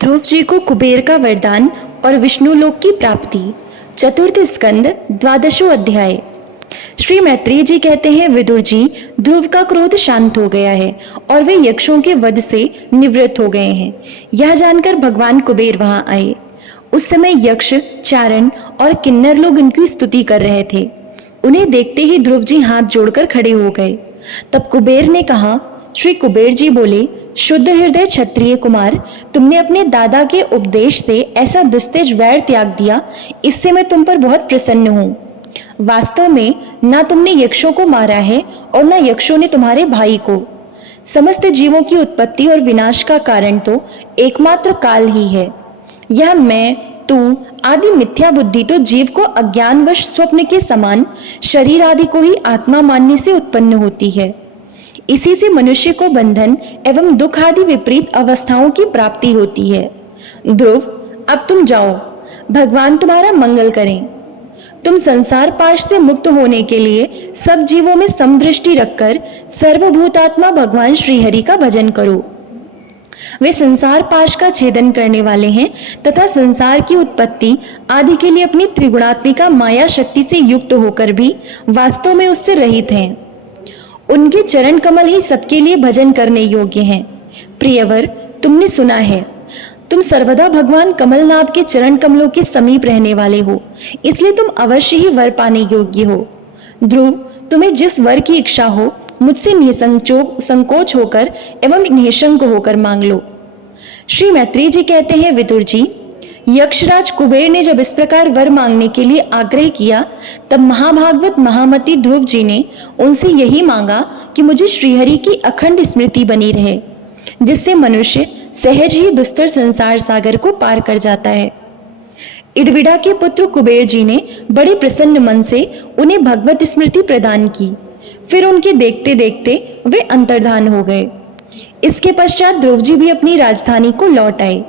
ध्रुव जी को कुबेर का वरदान और विष्णु लोक की प्राप्ति। चतुर्थ स्कंद, द्वादशो अध्याय। श्री मैत्रेय जी कहते हैं, विदुर जी, ध्रुव का क्रोध शांत हो गया है और वे यक्षों के वध से निवृत्त हो गए हैं। यह जानकर भगवान कुबेर वहां आए। उस समय यक्ष, चारण और किन्नर लोग इनकी स्तुति कर रहे थे। उन्हें देखते ही ध्रुव जी हाथ जोड़कर खड़े हो गए। तब कुबेर ने कहा, श्री कुबेर जी बोले, शुद्ध हृदय क्षत्रिय कुमार, तुमने अपने दादा के उपदेश से ऐसा दुस्तेज वैर त्याग दिया, इससे मैं तुम पर बहुत प्रसन्न हूँ। वास्तव में ना तुमने यक्षों को मारा है और ना यक्षों ने तुम्हारे भाई को। समस्त जीवों की उत्पत्ति और विनाश का कारण तो एकमात्र काल ही है। यह मैं, तू आदि मिथ्या बुद्धि तो जीव को अज्ञानवश स्वप्न के समान शरीर आदि को ही आत्मा मानने से उत्पन्न होती है। इसी से मनुष्य को बंधन एवं दुख आदि विपरीत अवस्थाओं की प्राप्ति होती है। ध्रुव, अब तुम जाओ, भगवान तुम्हारा मंगल करें। तुम संसार पाश से मुक्त होने के लिए सब जीवों में समदृष्टि रखकर सर्वभूतात्मा भगवान श्रीहरि का भजन करो। वे संसार पाश का छेदन करने वाले हैं तथा संसार की उत्पत्ति आदि के लिए अपनी त्रिगुणात्मिका माया शक्ति से युक्त होकर भी वास्तव में उससे रहित हैं। उनके चरण कमल ही सबके लिए भजन करने योग्य हैं। प्रियवर, तुमने सुना है, तुम सर्वदा भगवान कमलनाथ के चरण कमलों के समीप रहने वाले हो, इसलिए तुम अवश्य ही वर पाने योग्य हो। ध्रुव, तुम्हें जिस वर की इच्छा हो मुझसे संकोच होकर एवं निःशंक होकर मांग लो। श्री मैत्रेय जी कहते हैं, विदुर जी, यक्षराज कुबेर ने जब इस प्रकार वर मांगने के लिए आग्रह किया, तब महाभागवत महामती ध्रुव जी ने उनसे यही मांगा कि मुझे श्रीहरि की अखंड स्मृति बनी रहे, जिससे मनुष्य सहज ही दुस्तर संसार सागर को पार कर जाता है। इडविडा के पुत्र कुबेर जी ने बड़े प्रसन्न मन से उन्हें भगवत स्मृति प्रदान की। फिर उनके देखते देखते वे अंतर्धान हो गए। इसके पश्चात ध्रुव जी भी अपनी राजधानी को लौट आए।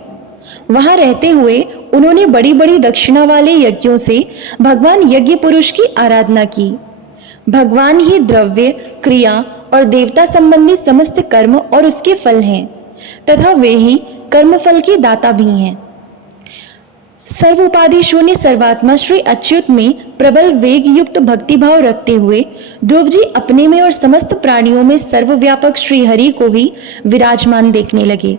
वहां रहते हुए उन्होंने बड़ी बड़ी दक्षिणा वाले यज्ञों से भगवान यज्ञ पुरुष की आराधना की। भगवान ही द्रव्य, क्रिया और देवता संबंधी समस्त कर्म और उसके फल हैं तथा वे ही कर्म फल के दाता भी हैं। सर्व उपाधि शून्य सर्वात्मा श्री अच्युत में प्रबल वेग युक्त भक्ति भाव रखते हुए ध्रुव जी अपने में और समस्त प्राणियों में सर्वव्यापक श्री हरि को ही विराजमान देखने लगे।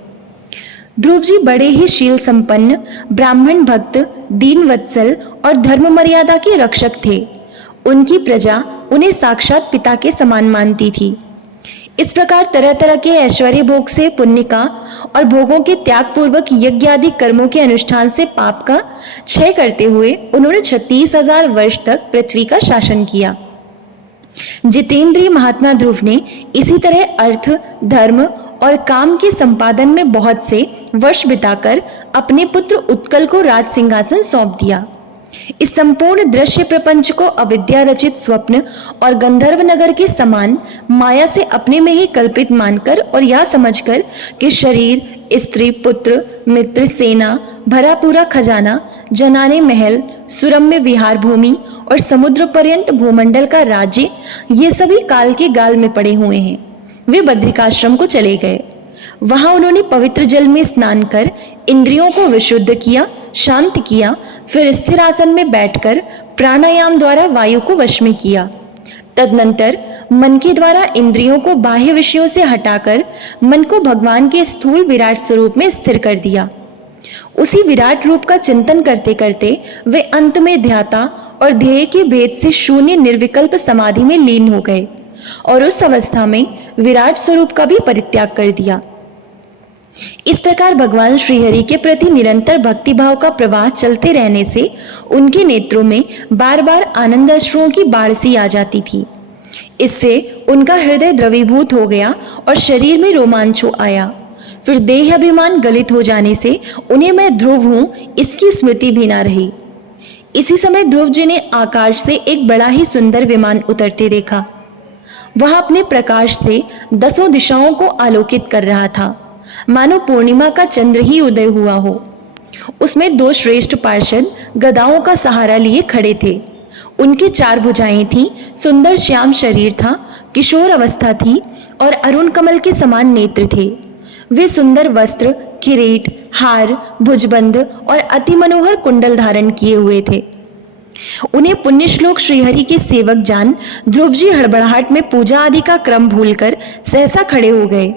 ध्रुव जी बड़े ही शील संपन्न, ब्राह्मण भक्त, दीन वत्सल और धर्म मर्यादा के रक्षक थे। उनकी प्रजा उन्हें साक्षात पिता के समान मानती थी। इस प्रकार तरह तरह के ऐश्वर्य भोग से पुण्य का और भोगों के त्याग पूर्वक यज्ञ आदि कर्मों के अनुष्ठान से पाप का क्षय करते हुए उन्होंने 36,000 वर्ष तक पृथ्वी का शासन किया। जितेंद्रिय महात्मा ध्रुव ने इसी तरह अर्थ, धर्म और काम के संपादन में बहुत से वर्ष बिताकर अपने पुत्र उत्कल को राज सिंहासन सौंप दिया। इस संपूर्ण दृश्य प्रपंच को अविद्या रचित स्वप्न और गंधर्व नगर के समान माया से अपने में ही कल्पित मानकर और यह समझकर कि शरीर, स्त्री, पुत्र, मित्र, सेना, भरा पूरा खजाना, जनाने महल, सुरम्य विहार भूमि और समुद्र पर्यंत भूमंडल का राज्य, ये सभी काल के गाल में पड़े हुए हैं। वे बद्रिकाश्रम को चले गए। वहां उन्होंने पवित्र जल में स्नान कर इंद्रियों को विशुद्ध किया, शांत किया। फिर स्थिर आसन में बैठकर प्राणायाम द्वारा वायु को वश में किया। तदनंतर मन के द्वारा इंद्रियों को बाह्य विषयों से हटाकर मन को भगवान के स्थूल विराट स्वरूप में स्थिर कर दिया। उसी विराट रूप का चिंतन करते करते वे अंत में ध्याता और ध्येय के भेद से शून्य निर्विकल्प समाधि में लीन हो गए और उस अवस्था में विराट स्वरूप का भी परित्याग कर दिया। इस प्रकार भगवान श्रीहरि के प्रति निरंतर भक्ति भाव का प्रवाह चलते रहने से उनके नेत्रों में बार बार आनंद अश्रुओं की बाढ़ सी आ जाती थी। इससे उनका हृदय द्रवीभूत हो गया और शरीर में रोमांच आया। फिर देह अभिमान गलित हो जाने से उन्हें मैं ध्रुव हूं इसकी स्मृति भी ना रही। इसी समय ध्रुव जी ने आकाश से एक बड़ा ही सुंदर विमान उतरते देखा। वह अपने प्रकाश से 10 दिशाओं को आलोकित कर रहा था, मानो पूर्णिमा का चंद्र ही उदय हुआ हो। उसमें 2 श्रेष्ठ पार्षद गदाओं का सहारा लिए खड़े थे। उनकी 4 भुजाएं थीं, सुंदर श्याम शरीर था, किशोर अवस्था थी और अरुण कमल के समान नेत्र थे। वे सुंदर वस्त्र, किरीट, हार, भुजबंध और अति मनोहर कुंडल धारण किए हुए थे। उन्हें पुण्य श्लोक श्रीहरि के सेवक जान ध्रुव जी हड़बड़ाहट में पूजा आदि का क्रम भूलकर सहसा खड़े हो गए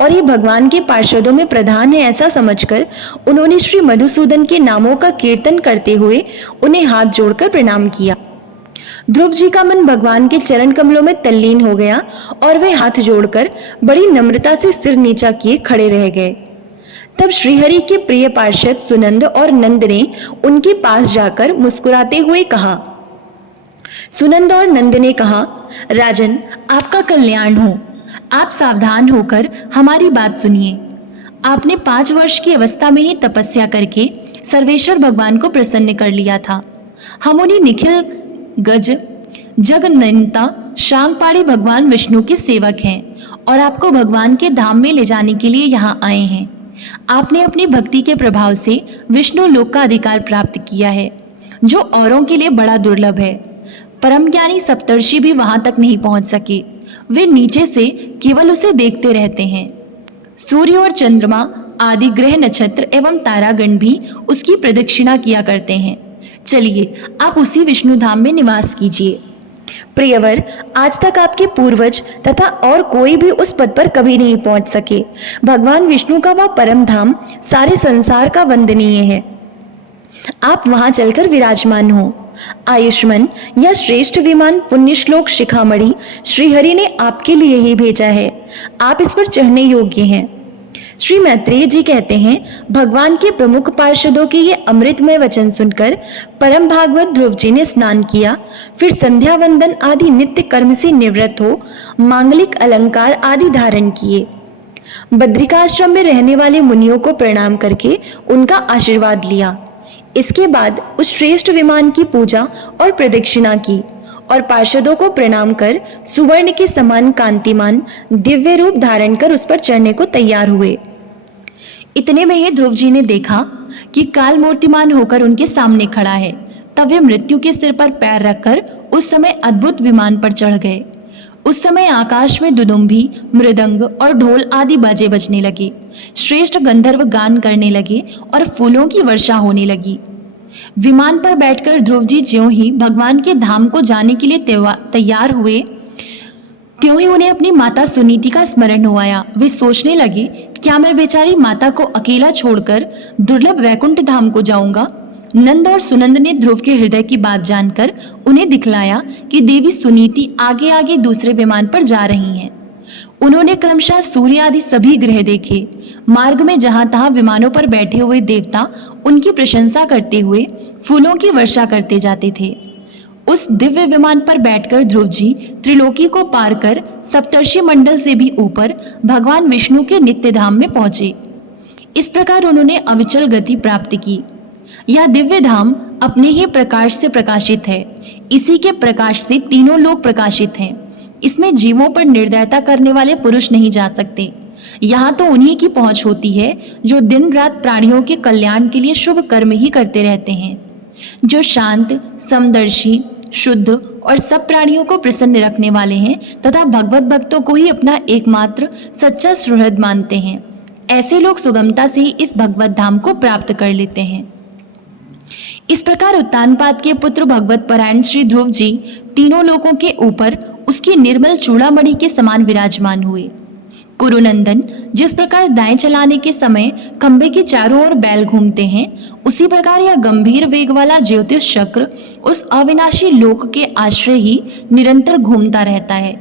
और ये भगवान के पार्षदों में प्रधान है ऐसा समझकर उन्होंने श्री मधुसूदन के नामों का कीर्तन करते हुए उन्हें हाथ जोड़कर प्रणाम किया। ध्रुव जी का मन भगवान के चरण कमलों में तल्लीन हो गया और वे हाथ जोड़कर बड़ी नम्रता से सिर नीचा किए खड़े रह गए। तब श्रीहरि के प्रिय पार्षद सुनंद और नंद ने उनके पास जाकर मुस्कुराते हुए कहा। सुनंद और नंद ने कहा, राजन, आपका कल्याण हो। आप सावधान होकर हमारी बात सुनिए। आपने 5 वर्ष की अवस्था में ही तपस्या करके सर्वेश्वर भगवान को प्रसन्न कर लिया था। हम उन्हीं निखिल गज जगन्नता शांगपाणी भगवान विष्णु के सेवक हैं और आपको भगवान के धाम में ले जाने के लिए यहाँ आए हैं। आपने अपनी भक्ति के प्रभाव से विष्णु लोक का अधिकार प्राप्त किया है, जो औरों के लिए बड़ा दुर्लभ है। परम ज्ञानी सप्तर्षि भी वहां तक नहीं पहुंच सके। वे नीचे से केवल उसे देखते रहते हैं। सूर्य और चंद्रमा आदि ग्रह नक्षत्र एवं तारागण भी उसकी प्रदक्षिणा किया करते हैं। चलिए, आप उसी विष्णु धाम में निवास कीजिए। प्रियवर, आज तक आपके पूर्वज तथा और कोई भी उस पद पर कभी नहीं पहुंच सके। भगवान विष्णु का वह परम धाम सारे संसार का वंदनीय है। आप वहां चलकर विराजमान हो। आयुष्मान या श्रेष्ठ विमान पुण्य श्लोक शिखामणि श्रीहरि ने आपके लिए ही भेजा है। आप इस पर चढ़ने योग्य हैं। श्री मैत्रेय जी कहते हैं, भगवान के प्रमुख पार्षदों के ये अमृतमय वचन सुनकर परम भागवत ध्रुव जी ने स्नान किया, फिर संध्या वंदन आदि नित्य कर्म से निवृत्त हो मांगलिक अलंकार आदि धारण किए। बद्रिकाश्रम में रहने वाले मुनियों को प्रणाम करके उनका आशीर्वाद लिया। इसके बाद उस श्रेष्ठ विमान की पूजा और प्रदक्षिणा की और पार्षदों को प्रणाम कर सुवर्ण के समान कांतिमान दिव्य रूप धारण कर उस पर चढ़ने को तैयार हुए। इतने में ही ध्रुव जी ने देखा कि काल मूर्तिमान होकर उनके सामने खड़ा है। तब वे मृत्यु के सिर पर पैर रखकर उस समय अद्भुत विमान पर चढ़ गए। उस समय आकाश में दुदुम्भी, मृदंग और ढोल आदि बाजे बजने लगे। श्रेष्ठ गंधर्व गान करने लगे और फूलों की वर्षा होने लगी। विमान पर बैठकर ध्रुव जी ज्यों ही भगवान के धाम को जाने के लिए तैयार हुए, त्यों ही उन्हें अपनी माता सुनीति का स्मरण हो आया। वे सोचने लगे, क्या मैं बेचारी माता को अकेला छोड़कर दुर्लभ वैकुंठ धाम को जाऊंगा? नंद और सुनंद ने ध्रुव के हृदय की बात जानकर उन्हें दिखलाया कि देवी सुनीति आगे आगे दूसरे विमान पर जा रही हैं। उन्होंने क्रमशः सूर्य आदि सभी ग्रह देखे। मार्ग में जहां तहां विमानों पर बैठे हुए देवता उनकी प्रशंसा करते हुए फूलों की वर्षा करते जाते थे। उस दिव्य विमान पर बैठकर ध्रुव जी त्रिलोकी को पार कर सप्तर्षि मंडल से भी ऊपर भगवान विष्णु के नित्य धाम में पहुंचे। इस प्रकार उन्होंने अविचल गति प्राप्त की। यह दिव्य धाम अपने ही प्रकाश से प्रकाशित है। इसी के प्रकाश से तीनों लोक प्रकाशित हैं। इसमें जीवों पर निर्दयता करने वाले पुरुष नहीं जा सकते। यहाँ तो उन्हीं की पहुंच होती है जो दिन रात प्राणियों के कल्याण के लिए शुभ कर्म ही करते रहते हैं, जो शांत, समदर्शी, शुद्ध और सब प्राणियों को प्रसन्न रखने वाले हैं तथा भगवत भक्तों को ही अपना एकमात्र सच्चा सुहृद मानते हैं। ऐसे लोग सुगमता से ही इस भगवत धाम को प्राप्त कर लेते हैं। इस प्रकार उत्तानपाद के पुत्र भगवत परायण श्री ध्रुव जी तीनों लोकों के ऊपर उसकी निर्मल चूड़ामणि के समान विराजमान हुए। कुरुनंदन, जिस प्रकार दाएं चलाने के समय खंबे के चारों ओर बैल घूमते हैं, उसी प्रकार यह गंभीर वेग वाला ज्योतिष चक्र उस अविनाशी लोक के आश्रय ही निरंतर घूमता रहता है।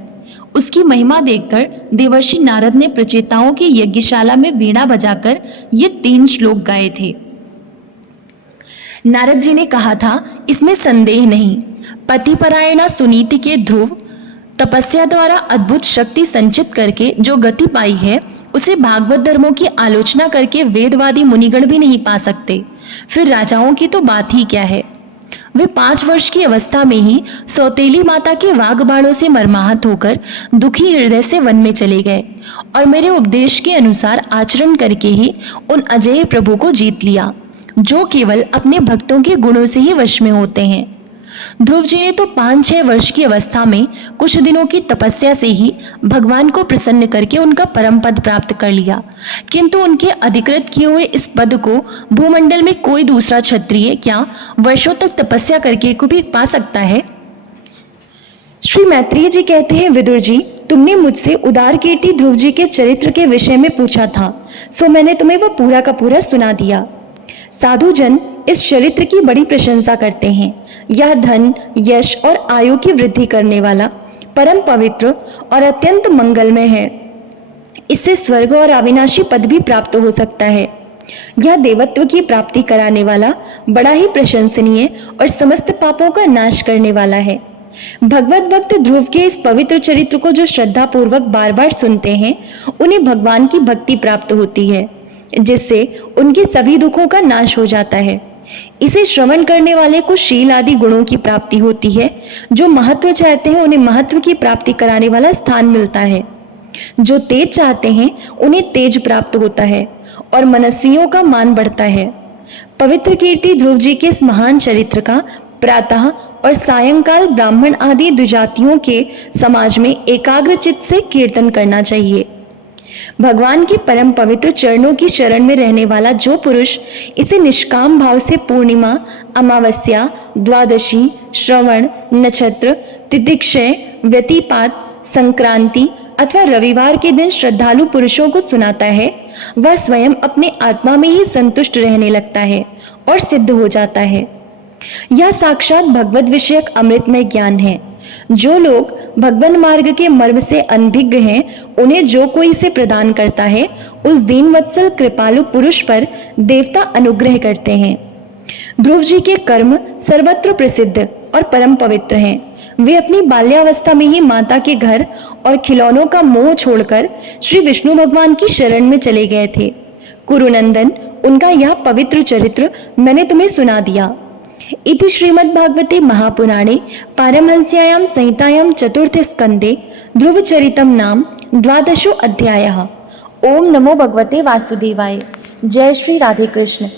उसकी महिमा देखकर देवर्षि नारद ने प्रचेताओं की यज्ञशाला में वीणा बजाकर ये 3 श्लोक गाए थे। नारद जी ने कहा था, इसमें संदेह नहीं, पतिपरायणा सुनीति के ध्रुव तपस्या द्वारा अद्भुत शक्ति संचित करके जो गति पाई है, उसे भागवत धर्मों की आलोचना करके वेदवादी मुनिगण भी नहीं पा सकते। फिर राजाओं की तो बात ही क्या है। वे 5 वर्ष की अवस्था में ही सौतेली माता के वाग बाणों से मर्माहत होकर दुखी हृदय से वन में चले गए और मेरे उपदेश के अनुसार आचरण करके ही उन अजेय प्रभु को जीत लिया, जो केवल अपने भक्तों के गुणों से ही वश में होते हैं। ध्रुव जी ने तो 5-6 वर्ष की अवस्था में कुछ दिनों की तपस्या से ही भगवान को प्रसन्न करके उनका परम पद प्राप्त कर लिया, किंतु उनके अधिकृत किए हुए इस पद को भूमंडल में कोई दूसरा क्षत्रिय क्या वर्षों तक तपस्या करके को भी पा सकता है? श्री मैत्रेय जी कहते हैं, विदुर जी, तुमने मुझसे उदार कीर्ति ध्रुव जी के चरित्र के विषय में पूछा था, सो मैंने तुम्हें वह पूरा का पूरा सुना दिया। साधु जन इस चरित्र की बड़ी प्रशंसा करते हैं। यह धन, यश और आयु की वृद्धि करने वाला, परम पवित्र और अत्यंत मंगलमय है। इससे स्वर्ग और अविनाशी पद भी प्राप्त हो सकता है। यह देवत्व की प्राप्ति कराने वाला, बड़ा ही प्रशंसनीय और समस्त पापों का नाश करने वाला है। भगवत भक्त ध्रुव के इस पवित्र चरित्र को जो श्रद्धा पूर्वक बार बार सुनते हैं, उन्हें भगवान की भक्ति प्राप्त होती है, जिससे उनके सभी दुखों का नाश हो जाता है। इसे श्रवण करने वाले को शील आदि गुणों की प्राप्ति होती है। जो महत्व चाहते हैं उन्हें महत्व की प्राप्ति कराने वाला स्थान मिलता है। जो तेज चाहते हैं उन्हें तेज प्राप्त होता है और मनस्वियों का मान बढ़ता है। पवित्र कीर्ति ध्रुव जी के इस महान चरित्र का प्रातः और सायंकाल ब्राह्मण आदि द्विजातियों के समाज में एकाग्र चित्त से कीर्तन करना चाहिए। भगवान के परम पवित्र चरणों की शरण में रहने वाला जो पुरुष इसे निष्काम भाव से पूर्णिमा, अमावस्या, द्वादशी, श्रवण, नक्षत्र, तिथिक्षय, व्यतिपात, संक्रांति अथवा रविवार के दिन श्रद्धालु पुरुषों को सुनाता है, वह स्वयं अपने आत्मा में ही संतुष्ट रहने लगता है और सिद्ध हो जाता है। यह साक्षात भगवत विषयक अमृतमय ज्ञान है। जो लोग भगवान मार्ग के मर्म से अनभिज्ञ हैं, उन्हें जो कोई इसे प्रदान करता है, उस दीनवत्सल कृपालु पुरुष पर देवता अनुग्रह करते हैं। ध्रुव जी के कर्म सर्वत्र प्रसिद्ध और परम पवित्र हैं। वे अपनी बाल्यावस्था में ही माता के घर और खिलौनों का मोह छोड़कर श्री विष्णु भगवान की शरण में चले गए थे। कुरुनंदन, उनका यह पवित्र चरित्र मैंने तुम्हें सुना दिया। इति श्रीमद्भागवते महापुराणे पारमहंस्यायां संहितायां चतुर्थे स्कंदे ध्रुवचरितं नाम 12 अध्यायः। ओम नमो भगवते वासुदेवाय। जय श्री राधे कृष्ण।